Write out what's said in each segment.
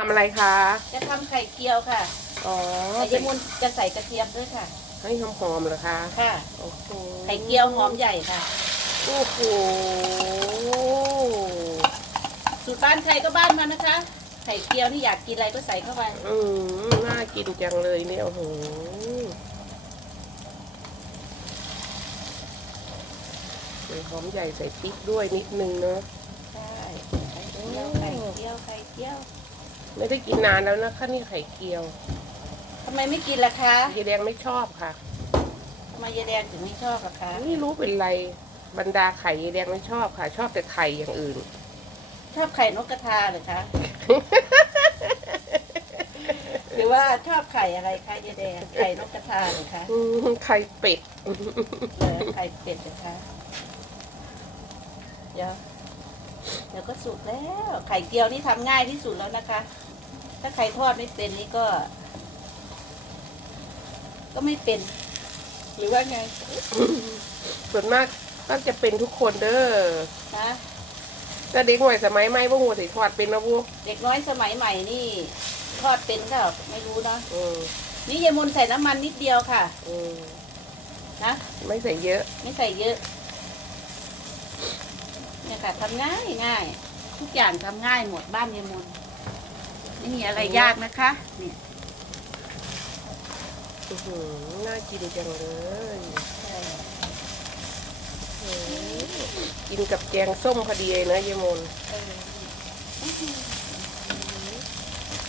ทำอะไรคะ จะทำไข่เจียวค่ะอ๋อแต่ยายมุนจะใส่กระเทียมด้วยค่ะ ให้หอมหอมๆเหรอคะค่ะโอ้โหไข่เจียวหอมใหญ่ค่ะโอ้โหสูตรบ้านใครก็บ้านมันนะคะ ไข่เจียวนี่อยากกินอะไรก็ใส่เข้าไปอืมน่ากินจังเลยเนี่ยโอ้โหใส่หอมใหญ่ใส่พริกด้วยนิดนึงเนอะ ใช่ไข่เจียวไข่เจียวไข่เจียว ไม่ได้กินนานแล้วนะคะนี่ไข่เจียวทำไมไม่กินล่ะคะยายแดงไม่ชอบค่ะทำไมยายแดงถึงไม่ชอบล่ะคะ ไม่รู้เป็นไรบรรดาไข่ยายแดงไม่ชอบค่ะ ชอบแต่ไข่อย่างอื่น ชอบไข่นกกระทาเหรือคะหรือว่าชอบไข่อะไรคะยายแดงไข่นกกระทาเหรือคะอืมไข่เป็ด เหรอไข่เป็ดเหรือคะเดี๋ยว เดี๋ยวก็สุกแล้ว ไข่เจียวนี่ทำง่ายที่สุดแล้วนะคะ ถ้าใครทอดไม่เป็นนี่ก็ ก็ไม่เป็น หรือว่าไงส่วนมากก็จะเป็นทุกคนเด้อนะแต่เด็กหน่อยสมัยใหม่พวกหัวสีทอดเป็นนะพวกเด็กน้อยสมัยใหม่นี่ ทอดเป็นก็ไม่รู้เนาะอืมนี่ยายมนใส่น้ำมันนิดเดียวค่ะอืมนะไม่ใส่เยอะ ไม่ใส่เยอะ เนี่ยค่ะทำง่ายง่าย ทุกอย่างทำง่ายหมดบ้านยายมนไม่มีอะไรยากนะคะเนี่ยอื้อหือน่ากินจังเลยอืมกินกับแกงส้มพอดีเลยนะยายมน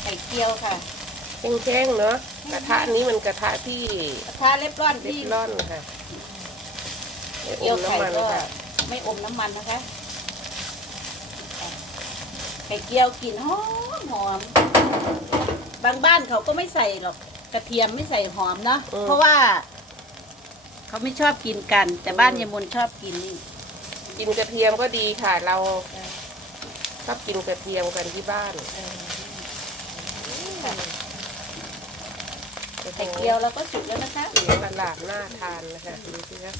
ไข่เจียวค่ะแข็งๆเนาะกระทะนี้มันกระทะที่กระทะเล็บร่อนเล็ที่บร่อนค่ะไม่เจียวอมไข่น้ำมันก็ค่ะ ไม่อมน้ำมันนะคะ ไข่เจียวกลิ่นหอมหอม บางบ้านเขาก็ไม่ใส่หรอกกระเทียมไม่ใส่หอมเนาะเพราะว่า เขาไม่ชอบกินกัน แต่บ้านยายมนชอบกินนี่ กินกระเทียมก็ดีค่ะ เราชอบกินกระเทียมกันที่บ้านไข่เจียวเราก็สุกแล้วนะคะสีตลาดน่าทานนะคะดูสิคะ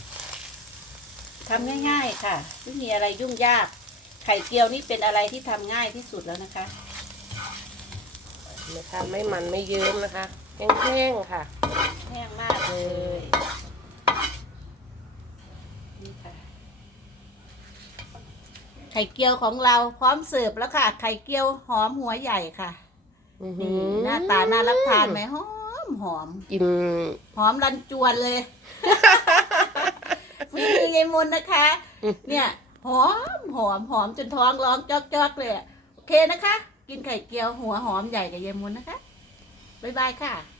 ทำง่าย ๆ ค่ะ ไม่มีอะไรยุ่งยาก ไข่เจียวนี่เป็นอะไรที่ทำง่ายที่สุดแล้วนะคะนะคะไม่มันไม่เยิ้มนะคะแห้งๆค่ะ แห้งมากเลยนี่ค่ะ ไข่เจียวของเราพร้อมเสิร์ฟแล้วค่ะ ไข่เจียวหอมหัวใหญ่ค่ะอื้อนี่อหน้าตาน่ารับทานไหมหอมหอมกินหอมรันจวนเลยฝีมือยายมนนะคะ เนี่ยหอม หอมหอมจนท้องร้องจอกจอกๆเลยโอเคนะคะ กินไข่เจียวหัวหอมใหญ่กับเยมุนนะคะ บ๊ายบายค่ะ